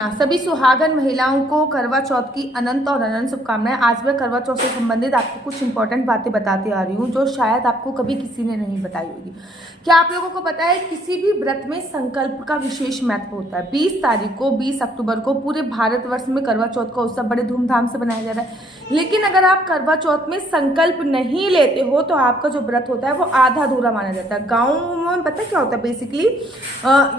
सभी सुहागन महिलाओं को करवा चौथ की अनंत और अनंत शुभकामनाएं। आज मैं करवा चौथ से संबंधित आपको कुछ इंपॉर्टेंट बातें बताती आ रही हूँ जो शायद आपको कभी किसी ने नहीं बताई होगी। क्या आप लोगों को पता है किसी भी व्रत में संकल्प का विशेष महत्व होता है। 20 तारीख को 20 अक्टूबर को पूरे भारतवर्ष में करवा चौथ का उत्सव बड़े धूमधाम से मनाया जा रहा है। लेकिन अगर आप करवा चौथ में संकल्प नहीं लेते हो तो आपका जो व्रत होता है वो आधा अधूरा माना जाता है। गाँव में पता क्या होता है, बेसिकली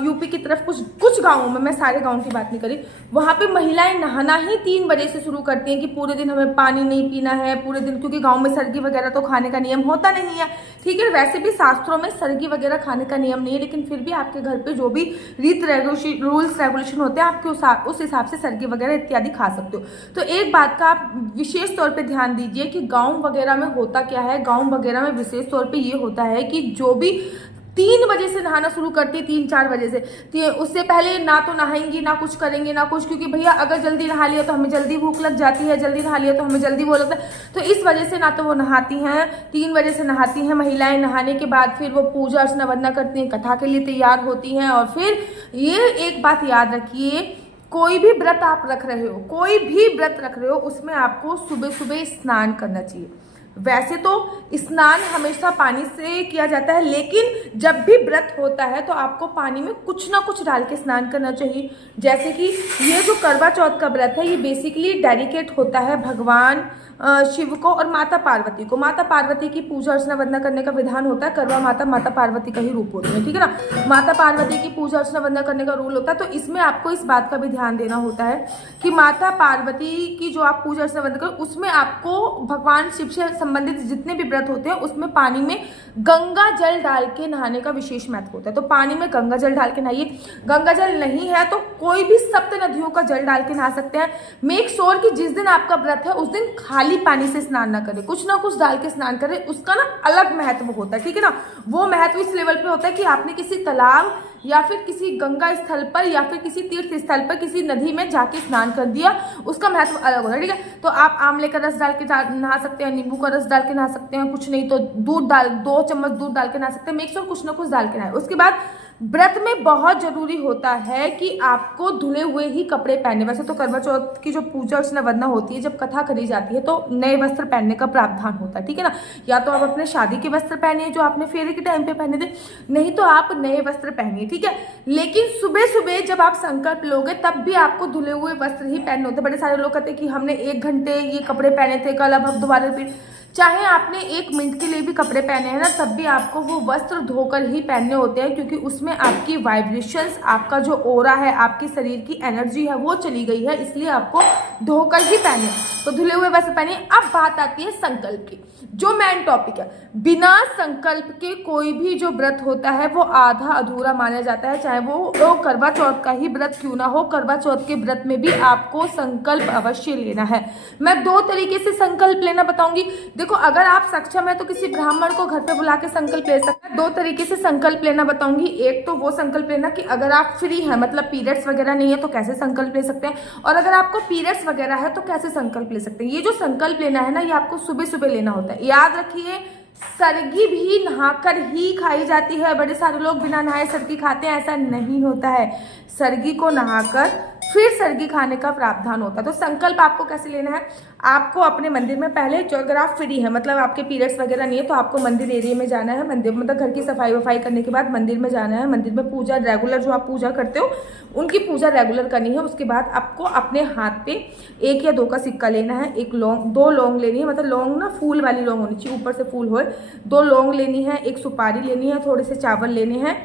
यूपी की तरफ कुछ गाँवों में, मैं सारे गाँव की बात नहीं करी, वहां पे महिलाएं नहाना ही 3 बजे से शुरू करती हैं कि पूरे दिन हमें पानी नहीं पीना है पूरे दिन, क्योंकि गांव में सरगी वगैरह तो खाने का नियम होता नहीं है। ठीक है, वैसे भी शास्त्रों में सरगी वगैरह खाने का नियम नहीं है, लेकिन फिर भी आपके घर पे जो भी रूल्स रेगुलेशन होते हैं आपके उस हिसाब से सरगी वगैरह इत्यादि खा सकते हो। तो एक बात का आप विशेष तौर पर ध्यान दीजिए कि गाँव वगैरह में होता क्या है। गाँव वगैरह में विशेष तौर पर ये होता है कि जो भी 3 बजे से नहाना शुरू करती है, 3-4 बजे से, उससे पहले ना तो नहाएंगी ना कुछ करेंगे ना कुछ, क्योंकि भैया अगर जल्दी नहा लिया तो हमें जल्दी भूख लग जाती है, जल्दी नहा लिया तो हमें जल्दी वो लगता है। तो इस वजह से ना तो वो नहाती हैं, 3 बजे से नहाती हैं महिलाएं। नहाने के बाद फिर वो पूजा अर्चना वरना करती हैं, कथा के लिए तैयार होती हैं। और फिर ये एक बात याद रखिए, कोई भी व्रत आप रख रहे हो, कोई भी व्रत रख रहे हो, उसमें आपको सुबह सुबह स्नान करना चाहिए। वैसे तो स्नान हमेशा पानी से किया जाता है, लेकिन जब भी व्रत होता है तो आपको पानी में कुछ ना कुछ डाल के स्नान करना चाहिए। जैसे कि ये जो करवा चौथ का व्रत है ये बेसिकली डेडिकेट होता है भगवान शिव को और माता पार्वती को। माता पार्वती की पूजा अर्चना वंदना करने का विधान होता है। करवा माता माता पार्वती का ही रूप होती है, ठीक है ना। माता पार्वती की पूजा अर्चना वंदना करने का रूल होता है। तो इसमें आपको इस बात का भी ध्यान देना होता है कि माता पार्वती की जो आप पूजा अर्चना वंदना करो उसमें आपको भगवान शिव से संबंधित जितने भी व्रत होते हैं उसमें पानी में गंगा जल डाल के नहाने का विशेष महत्व होता है। तो पानी में गंगा जल डाल के नहाइए। गंगा जल नहीं है तो कोई भी सप्त नदियों का जल डाल के नहा सकते हैं। मेक श्योर कि जिस दिन आपका व्रत है उस दिन खाली पानी से स्नान ना करें, कुछ ना कुछ डाल के स्नान करें। उसका ना अलग महत्व होता है, ठीक है ना। वो महत्व इस लेवल पे होता है कि आपने किसी तालाब या फिर किसी गंगा स्थल पर या फिर किसी तीर्थ स्थल पर किसी नदी में जाके स्नान कर दिया, उसका महत्व अलग होता है, ठीक है। तो आप आंवले का रस डाल के नहा सकते हैं, नींबू का रस डाल के नहा सकते हैं, कुछ नहीं तो 2 चम्मच दूध डाल के नहा सकते हैं। मेक श्योर कुछ ना कुछ डाल के नहाए। उसके बाद व्रत में बहुत जरूरी होता है कि आपको धुले हुए ही कपड़े पहने। वैसे तो करवा चौथ की जो पूजा अर्चना वंदना होती है, जब कथा करी जाती है तो नए वस्त्र पहनने का प्रावधान होता है, ठीक है ना। या तो आप अपने शादी के वस्त्र पहनिए जो आपने फेरे के टाइम पे पहने थे, नहीं तो आप नए वस्त्र पहनिए, ठीक है। लेकिन सुबह सुबह जब आप संकल्प लोगे तब भी आपको धुले हुए वस्त्र ही पहनने होते। बड़े सारे लोग कहते हैं कि हमने 1 घंटे ये कपड़े पहने थे, कल अब हम दोबारा रिपीट। चाहे आपने 1 मिनट के लिए भी कपड़े पहने हैं ना, तब भी आपको वो वस्त्र धोकर ही पहनने होते हैं, क्योंकि उसमें आपकी वाइब्रेशंस, आपका जो ओरा है, आपकी शरीर की एनर्जी है वो चली गई है, इसलिए आपको धोकर ही पहने। तो धुले हुए वस्त्र पहने। अब बात आती है संकल्प की, जो मेन टॉपिक है। बिना संकल्प के कोई भी जो व्रत होता है वो आधा अधूरा माना जाता है, चाहे वो करवा चौथ का ही व्रत क्यों ना हो। करवा चौथ के व्रत में भी आपको संकल्प अवश्य लेना है। मैं 2 तरीके से संकल्प लेना बताऊंगी। देखो, अगर आप सक्षम है तो किसी ब्राह्मण को घर पे बुला के संकल्प ले सकते हैं। 2 तरीके से संकल्प लेना बताऊंगी। एक तो वो संकल्प लेना कि अगर आप फ्री हैं, मतलब पीरियड्स वगैरह नहीं है, तो कैसे संकल्प ले सकते हैं, और अगर आपको पीरियड्स वगैरह है तो कैसे संकल्प ले सकते हैं। ये जो संकल्प लेना है ना, ये आपको सुबह सुबह लेना होता है। याद रखिए, सरगी भी नहाकर ही खाई जाती है। बड़े सारे लोग बिना नहाए सरगी खाते हैं, ऐसा नहीं होता है। सरगी को नहाकर फिर सरगी खाने का प्रावधान होता है। तो संकल्प आपको कैसे लेना है, आपको अपने मंदिर में पहले, जो अगर आप फ्री हैं, मतलब आपके पीरियड्स वगैरह नहीं है, तो आपको मंदिर एरिया में जाना है। मंदिर मतलब घर की सफाई वफाई करने के बाद मंदिर में जाना है। मंदिर में पूजा रेगुलर, जो आप पूजा करते हो उनकी पूजा रेगुलर करनी है। उसके बाद आपको अपने हाथ पे 1 या 2 का सिक्का लेना है, 1 लौंग, 2 लौंग लेनी है, मतलब लौंग ना फूल वाली लौंग होनी चाहिए, ऊपर से फूल हो। 2 लौंग लेनी है, 1 सुपारी लेनी है, थोड़े से चावल लेने हैं।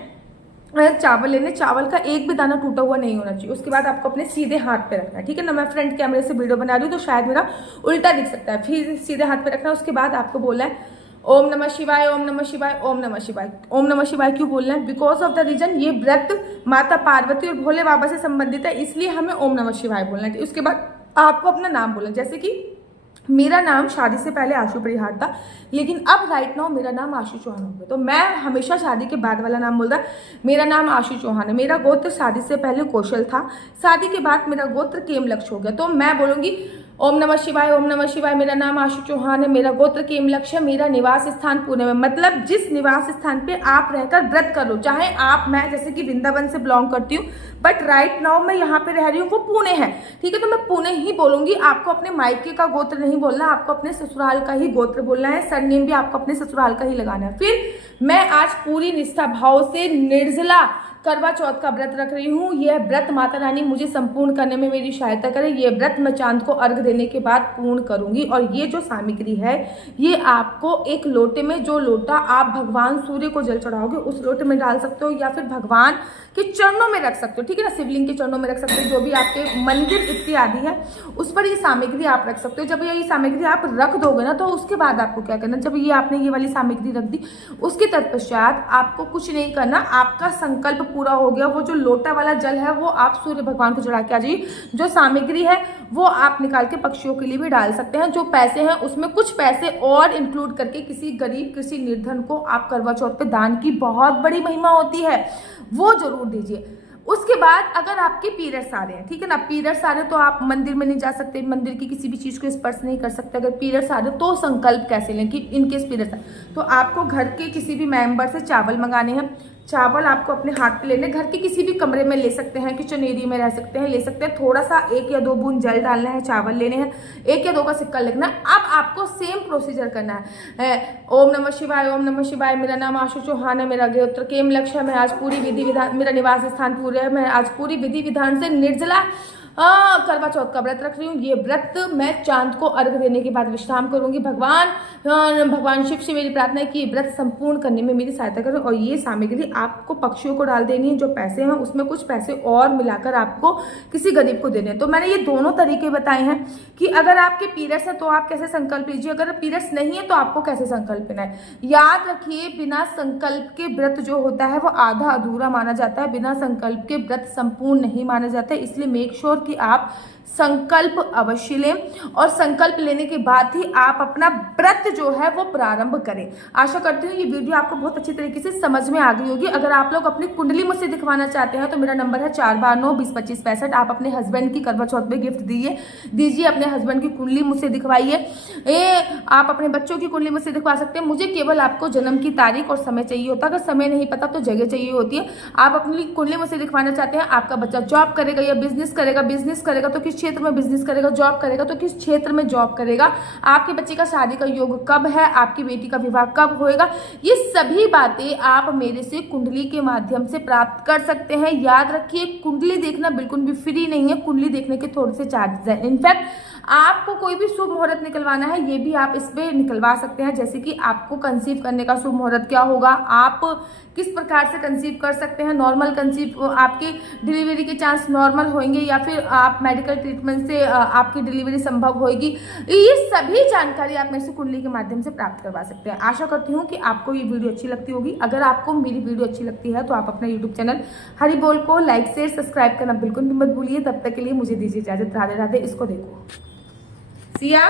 चावल का एक भी दाना टूटा हुआ नहीं होना चाहिए। उसके बाद आपको अपने सीधे हाथ पे रखना है, ठीक है ना। मैं फ्रंट कैमरे से वीडियो बना रही हूँ तो शायद मेरा उल्टा दिख सकता है। फिर सीधे हाथ पे रखना है। उसके बाद आपको बोलना है ओम नमः शिवाय, ओम नमः शिवाय, ओम नमः शिवाय। ओम नमः शिवाय क्यों बोलना है? बिकॉज ऑफ द रीजन ये व्रत माता पार्वती और भोले बाबा से संबंधित है, इसलिए हमें ओम नमः शिवाय बोलना है। उसके बाद आपको अपना नाम बोलना है। जैसे कि मेरा नाम शादी से पहले आशु परिहार था, लेकिन अब राइट नाउ मेरा नाम आशु चौहान हो गया। तो मैं हमेशा शादी के बाद वाला नाम बोलता, मेरा नाम आशु चौहान है। मेरा गोत्र शादी से पहले कौशल था, शादी के बाद मेरा गोत्र केमलक्ष हो गया। तो मैं बोलूँगी ओम नमः शिवाय, ओम नमः शिवाय। मेरा नाम आशु चौहान है, मेरा गोत्र केमलक्ष है, मेरा निवास स्थान पुणे में। मतलब जिस निवास स्थान पे आप रहकर व्रत करो, चाहे आप, मैं जैसे कि वृंदावन से बिलोंग करती हूँ, बट राइट नाउ मैं यहाँ पे रह रही हूँ, वो पुणे है, ठीक है, तो मैं पुणे ही बोलूंगी। आपको अपने मायके का गोत्र नहीं बोलना, आपको अपने ससुराल का ही गोत्र बोलना है, सरनेम भी आपको अपने ससुराल का ही लगाना है। फिर मैं आज पूरी निष्ठा भाव से निर्जला करवा चौथ का व्रत रख रही हूँ। यह व्रत माता रानी मुझे संपूर्ण करने में मेरी सहायता करे। ये व्रत मैं चांद को अर्घ देने के बाद पूर्ण करूंगी। और ये जो सामग्री है, ये आपको एक लोटे में, जो लोटा आप भगवान सूर्य को जल चढ़ाओगे उस लोटे में डाल सकते हो, या फिर भगवान के चरणों में रख सकते हो, ठीक है ना, शिवलिंग के चरणों में रख सकते हो, जो भी आपके मंदिर इत्यादि है उस पर ये सामग्री आप रख सकते हो। जब ये सामग्री आप रख दोगे ना, तो उसके बाद आपको क्या करना, जब ये आपने ये वाली सामग्री रख दी, उसके तत्पश्चात आपको कुछ नहीं करना, आपका संकल्प पूरा हो गया। वो जो लोटा वाला जल है वो आप सूर्य भगवान को चढ़ा के आ जाइए। जो सामग्री है वो आप निकाल के पक्षियों के लिए भी डाल सकते हैं। जो पैसे हैं उसमें कुछ पैसे और इंक्लूड करके किसी गरीब, किसी निर्धन को आप करवा चौथ पे दान की बहुत बड़ी महिमा होती है, वो जरूर दीजिए। उसके बाद अगर आपके पीरियड्स आ रहे हैं, ठीक है ना, पीरियड्स आ रहे हैं तो आप मंदिर में नहीं जा सकते, मंदिर की किसी भी चीज को स्पर्श नहीं कर सकते। अगर पीरियड्स आ रहे हैं तो संकल्प कैसे लें कि इनकेस पीरियड्स तो आपको घर के किसी भी मेंबर से चावल मंगाने हैं। चावल आपको अपने हाथ पे लेने, घर के किसी भी कमरे में ले सकते हैं, किचन एरिया में रह सकते हैं, ले सकते हैं। थोड़ा सा 1 या 2 बूंद जल डालना है, चावल लेने हैं, 1 या 2 का सिक्का लिखना है। अब आपको सेम प्रोसीजर करना है। ओम नमः शिवाय, ओम नमः शिवाय, मेरा नाम आशु चौहान है, मेरा गोत्र केम लक्ष्य है, मैं आज पूरी विधि विधान, मेरा निवास स्थान पूरे है, मैं आज पूरी विधि विधान से निर्जला करवा चौथ का व्रत रख रही हूँ। ये व्रत मैं चांद को अर्घ देने के बाद विश्राम करूंगी। भगवान शिव से मेरी प्रार्थना है कि व्रत संपूर्ण करने में मेरी सहायता करें। और ये सामग्री आपको पक्षियों को डाल देनी है। जो पैसे हैं उसमें कुछ पैसे और मिलाकर आपको किसी गरीब को देने हैं। तो मैंने ये दोनों तरीके बताए हैं कि अगर आपके पीरियड्स है तो आप कैसे संकल्प लीजिए, अगर पीरियड्स नहीं है तो आपको कैसे संकल्प लेना है। याद रखिए, बिना संकल्प के व्रत जो होता है वो आधा अधूरा माना जाता है, बिना संकल्प के व्रत संपूर्ण नहीं माना जाता है। इसलिए मेक श्योर कि आप संकल्प अवश्य लें और संकल्प लेने के बाद ही आप अपना व्रत जो है वो प्रारंभ करें। आशा करती हूँ ये वीडियो आपको बहुत अच्छी तरीके से समझ में आ गई होगी। अगर आप लोग अपनी कुंडली मुझसे दिखवाना चाहते हैं तो मेरा नंबर है 429202565। आप अपने हस्बैंड की करवा चौथ पे गिफ्ट दीजिए, अपने हस्बैंड की कुंडली मुझसे दिखवाइए। आप अपने बच्चों की कुंडली मुझसे दिखवा सकते हैं। मुझे केवल आपको जन्म की तारीख और समय चाहिए होता है। अगर समय नहीं पता तो जगह चाहिए होती है। आप अपनी कुंडली मुझसे दिखवाना चाहते हैं, आपका बच्चा जॉब करेगा या बिजनेस करेगा तो किस क्षेत्र में बिजनेस करेगा, जॉब करेगा तो किस क्षेत्र में जॉब करेगा, आपके बच्चे का शादी का योग कब है, आपकी बेटी का विवाह कब होएगा, ये सभी बातें आप मेरे से कुंडली के माध्यम से प्राप्त कर सकते हैं। याद रखिए, कुंडली देखना बिल्कुल भी फ्री नहीं है, कुंडली देखने के थोड़े से चार्जेस हैं। इनफैक्ट आपको कोई भी शुभ मुहूर्त निकलवाना है ये भी आप इस पे निकलवा सकते हैं। जैसे कि आपको कंसीव करने का शुभ मुहूर्त क्या होगा, आप किस प्रकार से कंसीव कर सकते हैं, नॉर्मल कंसीव, आपकी डिलीवरी के चांस नॉर्मल होंगे या फिर आप मेडिकल ट्रीटमेंट से आपकी डिलीवरी संभव होगी, ये सभी जानकारी आप मेरे से कुंडली के माध्यम से प्राप्त करवा सकते हैं। आशा करती हूँ कि आपको ये वीडियो अच्छी लगती होगी। अगर आपको मेरी वीडियो अच्छी लगती है तो आप अपना यूट्यूब चैनल हरि बोल को लाइक शेयर सब्सक्राइब करना बिल्कुल भी मत भूलिए। तब तक के लिए मुझे दीजिए इजाजत। राधे राधे। इसको देखो सिया,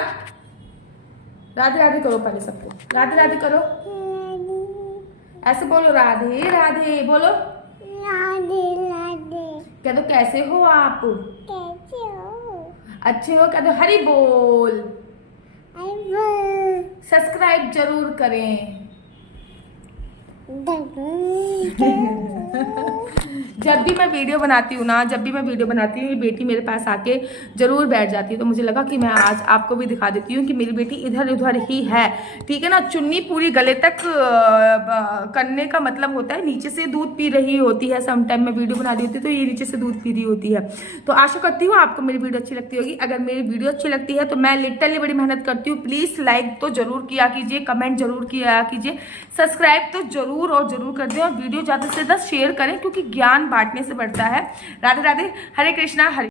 राधे राधे करो, पहले सबको राधे राधे करो, ऐसे बोलो, राधे राधे बोलो, राधे राधे। कह दो कैसे हो आप, कैसे हो, अच्छे हो, कह दो हरि बोल। बोल। सब्सक्राइब जरूर करें। जब भी मैं वीडियो बनाती हूँ ना, ये बेटी मेरे पास आके जरूर बैठ जाती है। तो मुझे लगा कि मैं आज आपको भी दिखा देती हूँ कि मेरी बेटी इधर उधर ही है, ठीक है ना। चुन्नी पूरी गले तक करने का मतलब होता है नीचे से दूध पी रही होती है। सम टाइम मैं वीडियो बना रही होती है तो ये नीचे से दूध पी रही होती है। तो आशा करती हूँ आपको मेरी वीडियो अच्छी लगती होगी। अगर मेरी वीडियो अच्छी लगती है तो मैं लिटरली बड़ी मेहनत करती हूँ। प्लीज लाइक तो जरूर किया कीजिए, कमेंट जरूर किया कीजिए, सब्सक्राइब तो जरूर और जरूर कर दें और वीडियो ज़्यादा से ज़्यादा शेयर करें, क्योंकि ज्ञान बांटने से बढ़ता है। राधे राधे, हरे कृष्णा, हरे